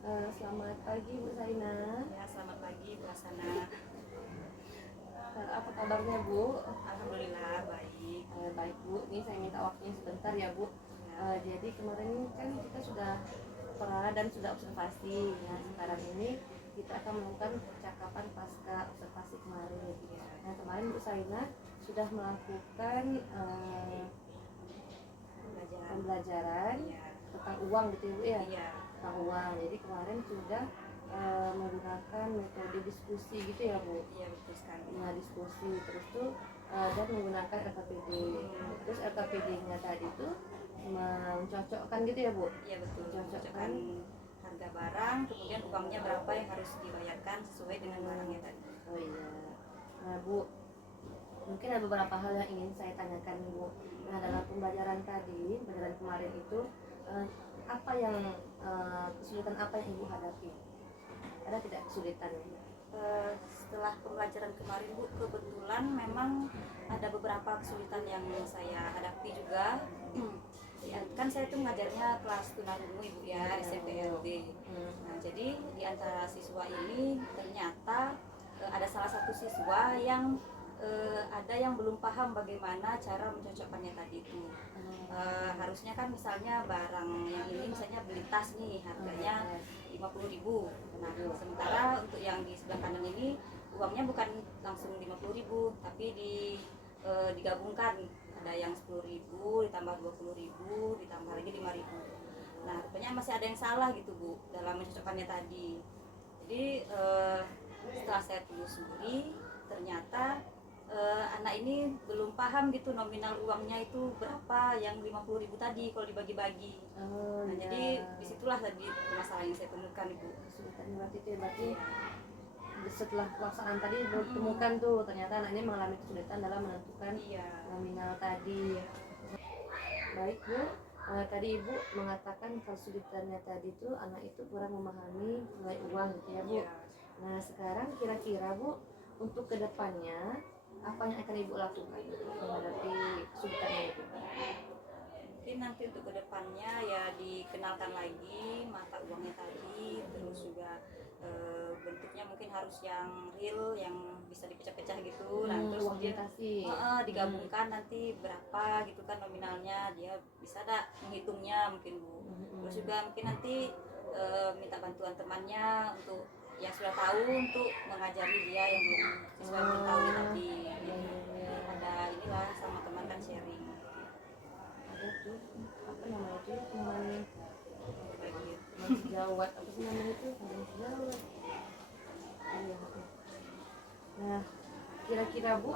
Selamat pagi Bu Saina. Ya, selamat pagi Bu Hasana. Apa kabarnya Bu? Alhamdulillah baik. Baik Bu, ini saya minta waktunya sebentar ya Bu. Ya, Jadi kemarin kan kita sudah pernah dan sudah observasi. Nah sekarang ini kita akan melakukan percakapan pasca observasi kemarin. ya, Nah kemarin Bu Saina sudah melakukan pembelajaran. pembelajaran Ya, tentang uang gitu ya Bu ya. iya, Tentang uang. Jadi kemarin sudah menggunakan metode diskusi gitu ya Bu. iya betul sekali. Nah diskusi terus tuh dan menggunakan LKPD. Terus LKPD-nya tadi tuh mencocokkan gitu ya Bu. Iya betul. Mencocokkan. Mencocokkan harga barang, kemudian uangnya berapa yang harus dibayarkan sesuai dengan barangnya tadi. Oh iya. Nah Bu, mungkin ada beberapa hal yang ingin saya tanyakan Bu. Nah dalam pembelajaran tadi, pembelajaran kemarin itu apa yang kesulitan apa yang Ibu hadapi? Ada tidak kesulitan? Setelah pembelajaran kemarin Bu, kebetulan memang ada beberapa kesulitan yang saya hadapi juga. Ya, kan saya tuh ngajarnya kelas tunarungu Ibu ya, SMP LD. Nah, jadi di antara siswa ini ternyata ada salah satu siswa yang ada yang belum paham bagaimana cara mencocokkannya tadi itu. Harusnya kan misalnya barang yang ini misalnya beli tas nih harganya 50.000. Nah, sementara untuk yang di sebelah kanan ini uangnya bukan langsung 50.000 tapi digabungkan, ada yang 10.000 ditambah 20.000 ditambah lagi 5.000. Nah, rupanya masih ada yang salah gitu Bu dalam mencocokkannya tadi. Jadi setelah saya telusuri ternyata anak ini belum paham gitu nominal uangnya itu berapa yang 50.000 tadi kalau dibagi-bagi. Oh, Nah, ya. jadi disitulah tadi masalah yang saya temukan Ibu. Kesulitan berarti itu ya, berarti setelah pelaksanaan tadi ditemukan tuh ternyata anak ini mengalami kesulitan dalam menentukan Iya. nominal tadi. Baik Bu, tadi Ibu mengatakan kesulitannya tadi tuh anak itu kurang memahami nilai uang gitu ya Bu. Iya. Nah sekarang kira-kira Bu untuk kedepannya apa yang akan Ibu lakukan untuk menghadapi kesulitannya itu? Mungkin nanti untuk kedepannya ya dikenalkan lagi mata uangnya tadi, terus juga bentuknya mungkin harus yang real, yang bisa dipecah-pecah gitu. Nah, terus Uang dia imitasi. digabungkan nanti berapa gitu kan nominalnya, dia bisa tak menghitungnya mungkin Bu. Terus juga mungkin nanti minta bantuan temannya untuk yang sudah tahu untuk mengajari dia yang belum, siswa yang belum tahu tadi gitu. Ada inilah sama teman kan sharing Ada tuh apa namanya itu teman bagi. sejawat apa sih namanya itu teman sejawat. Iya. Nah kira-kira Bu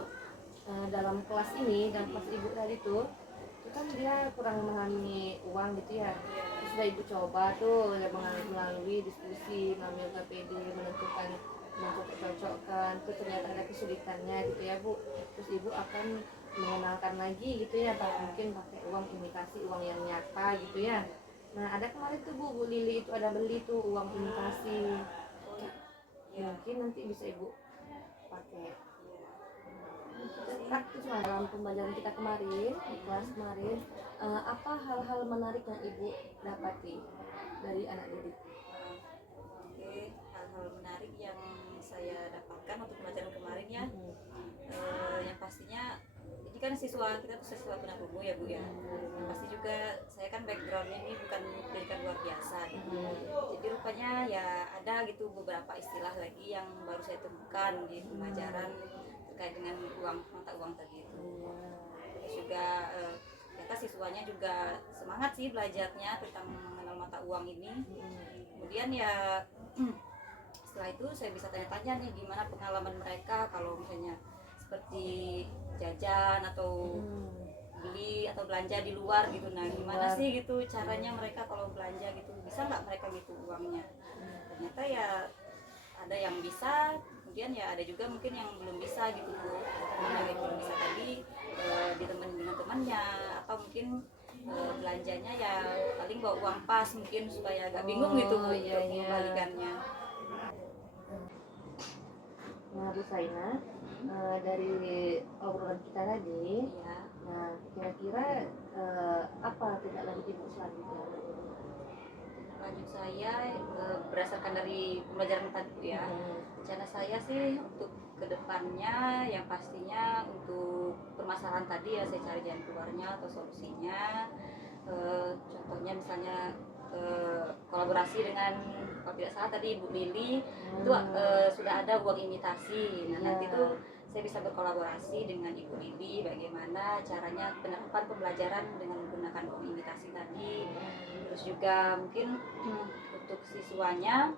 dalam kelas ini dan kelas Ibu tadi tuh itu kan dia kurang memahami uang gitu ya. Terus sudah Ibu coba tuh ya, melalui diskusi, mengambil KPD, menentukan mencocok-cocokkan, terus ternyata ada kesulitannya gitu ya Bu. Terus Ibu akan mengenalkan lagi gitu ya, mungkin pakai uang imitasi, uang yang nyata gitu ya. Nah ada kemarin tuh Bu Lili itu ada beli tuh uang imitasi. Ya, Mungkin nanti bisa Ibu pakai. sih. Praktis lah dalam pembelajaran kita kemarin di kelas kemarin, apa hal-hal menarik yang Ibu dapati dari anak didik? Oke, hal-hal menarik yang saya dapatkan untuk pelajaran kemarin ya, yang pastinya ini kan siswa kita tuh siswa tunarungu ya Bu ya. Yang pasti juga saya kan backgroundnya ini bukan pendidikan luar biasa gitu. Jadi rupanya ya ada gitu beberapa istilah lagi yang baru saya temukan di pembelajaran terkait dengan uang, mata uang tadi itu. Terus juga ternyata siswanya juga semangat sih belajarnya tentang mengenal mata uang ini. Kemudian ya setelah itu saya bisa tanya-tanya nih gimana pengalaman mereka kalau misalnya seperti jajan atau beli atau belanja di luar gitu. Nah gimana sih gitu caranya mereka kalau belanja gitu, bisa nggak mereka gitu uangnya. Ternyata ya ada yang bisa, kemudian ya ada juga mungkin yang belum bisa gitu Bu. Karena yang belum bisa tadi ditemenin dengan temannya, atau mungkin belanjanya ya paling bawa uang pas mungkin supaya agak bingung gitu Bu Iya, untuk iya. mengembalikannya. Nah Bu Saina, dari obrolan kita tadi, Iya. nah kira-kira apa tindak lanjut Ibu selanjutnya? lanjut saya berdasarkan dari pembelajaran tadi Bu ya. Rencana saya sih untuk kedepannya yang pastinya untuk permasalahan tadi ya saya cari jalan keluarnya atau solusinya. Contohnya misalnya kolaborasi dengan, kalau tidak salah tadi Ibu Lili itu sudah ada uang imitasi. Nah nanti tuh saya bisa berkolaborasi dengan Ibu Lili bagaimana caranya penerapan pembelajaran dengan menggunakan uang imitasi tadi. Terus juga mungkin untuk siswanya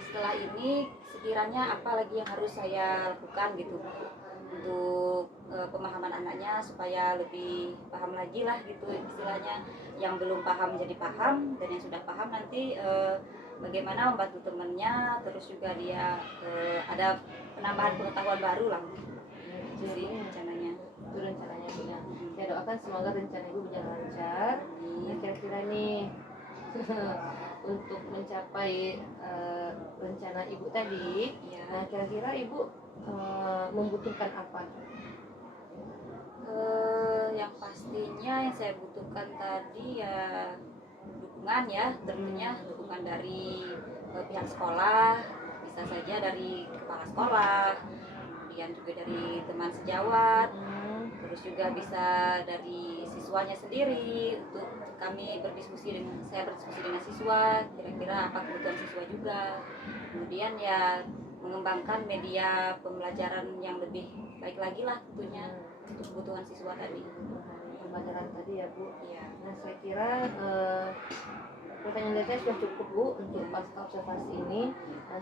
setelah ini sekiranya apa lagi yang harus saya lakukan gitu untuk pemahaman anaknya supaya lebih paham lagi lah gitu istilahnya, yang belum paham jadi paham dan yang sudah paham nanti bagaimana membantu temannya, terus juga dia ada penambahan pengetahuan baru lah. Itu sih rencananya. Itu rencananya Bu ya. Saya doakan semoga rencana Ibu berjalan lancar. Nah, kira-kira nih untuk mencapai rencana Ibu tadi, Ya. nah kira-kira Ibu membutuhkan apa? Yang pastinya yang saya butuhkan tadi ya dukungan ya, tentunya dukungan dari pihak sekolah, bisa saja dari kepala sekolah, kemudian juga dari teman sejawat, terus juga bisa dari siswanya sendiri untuk kami saya berdiskusi dengan siswa kira-kira apa kebutuhan siswa juga, kemudian ya mengembangkan media pembelajaran yang lebih baik lagi lah tentunya untuk kebutuhan siswa tadi. Pembelajaran tadi ya Bu. Iya. Nah saya kira pertanyaan dari saya sudah cukup Bu untuk pasca observasi ini.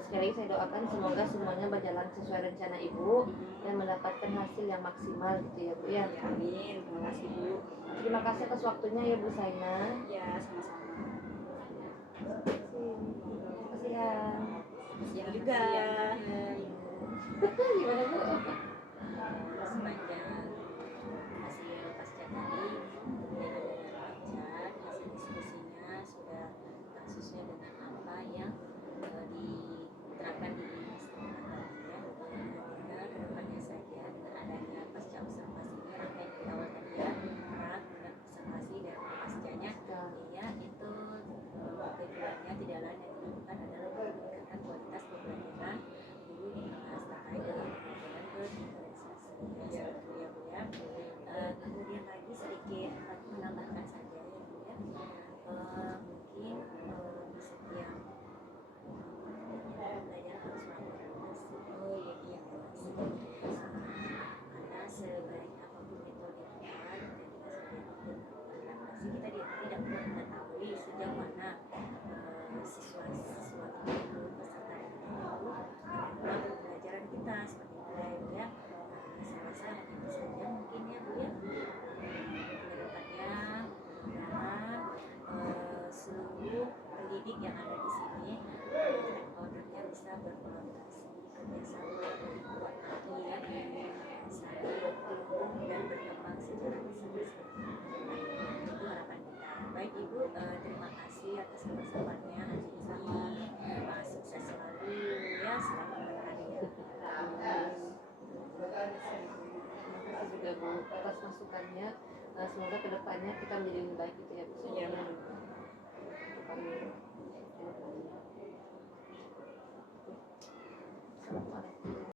Sekali lagi saya doakan semoga semuanya berjalan sesuai rencana Ibu dan mendapatkan hasil yang maksimal gitu ya Bu ya. Ya, amin. Terima kasih Bu. Terima kasih atas waktunya ya Bu Saina. Ya, sama-sama. Terima kasih ya. Siang juga. Gimana Bu? Sepanjang hasil pasca tadi berjalan dengan lancar, hasil diskusinya sudah sesuai dengan apa yang diterapkan di sekolah tadi ya. Tinggal kedepannya saja dengan adanya pasca observasi ini, rangkaian dari awal tadi ya, pra, kemudian observasi dan pascanya, ya itu tujuannya tidak lain yang dilakukan adalah meningkatkan kualitas pembelajaran guru di kelas terkait dengan pembelajaran berdifferensiasi ya, seperti itu ya Bu ya. Kemudian lagi sedikit menambahkan saja ya Bu ya, mungkin di setiap pembelajaran harus melakukan iya karena sebaik apapun metode kita ketika sebaik apapun kita tidak mengetahui sejauh mana siswa-siswa itu peserta itu pembelajaran kita seperti itu ya Bu ya. Saya rasa hanya itu saja mungkin ya Bu ya. Kedepannya mudah-mudahan seluruh pendidik yang ada di sini ordernya bisa berkolaborasi kerjasama dari kuat lagi ya, saling tumbuh dan berkembang secara bersama-sama. Itu harapan kita. Baik Ibu, terima kasih atas kebersamaannya hari ini. Sukses selalu ya, selamat berkarya. Terima kasih juga Bu atas masukannya. Semoga kedepannya kita menjadi lebih baik gitu ya Bu. Iya. Assalamualaikum.